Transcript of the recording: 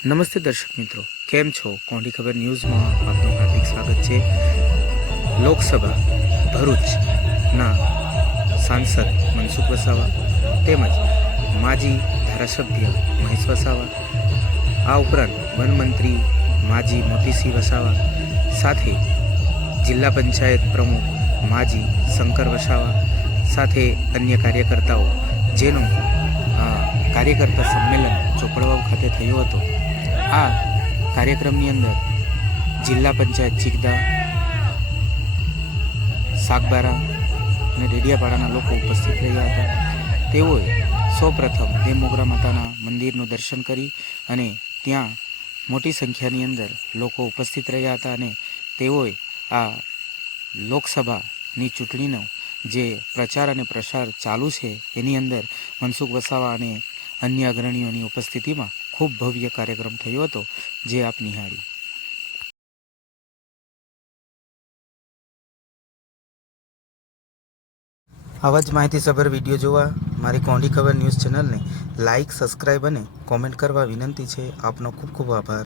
નમસ્તે દર્શક મિત્રો, કેમ છો? કોંડી ખબર ન્યૂઝમાં આપનું હાર્દિક સ્વાગત છે. લોકસભા ભરૂચના સાંસદ મનસુખ વસાવા તેમજ માજી ધારાસભ્ય મહેશ વસાવા, આ ઉપરાંત વનમંત્રી માજી મોતીસિંહ વસાવા, સાથે જિલ્લા પંચાયત પ્રમુખ માજી શંકર વસાવા, સાથે અન્ય કાર્યકર્તાઓ, જેનું કાર્યકર્તા સંમેલન ચોપડવાવ ખાતે થયો હતો. આ કાર્યક્રમની અંદર જિલ્લા પંચાયત ચિકદા સાગબારા અને ડેડિયાપાડાના લોકો ઉપસ્થિત રહ્યા હતા. તેઓએ સૌપ્રથમ દેવમોગરા માતાના મંદિરનું દર્શન કરી અને ત્યાં મોટી સંખ્યાની અંદર લોકો ઉપસ્થિત રહ્યા હતા અને તેઓએ આ લોકસભાની ચૂંટણીનો જે પ્રચાર અને પ્રસાર ચાલુ છે, એની અંદર મનસુખ વસાવા અને અન્ય અગ્રણીઓની ઉપસ્થિતિમાં ખૂબ ભવ્ય કાર્યક્રમ થયો હતો, જે આપ નિહાળ્યું. આવા જ માહિતીસભર વીડિયો જોવા મારી કોંડી ખબર ન્યૂઝ ચેનલને લાઇક સબસ્ક્રાઈબ અને કોમેન્ટ કરવા વિનંતી છે. આપનો ખૂબ ખૂબ આભાર.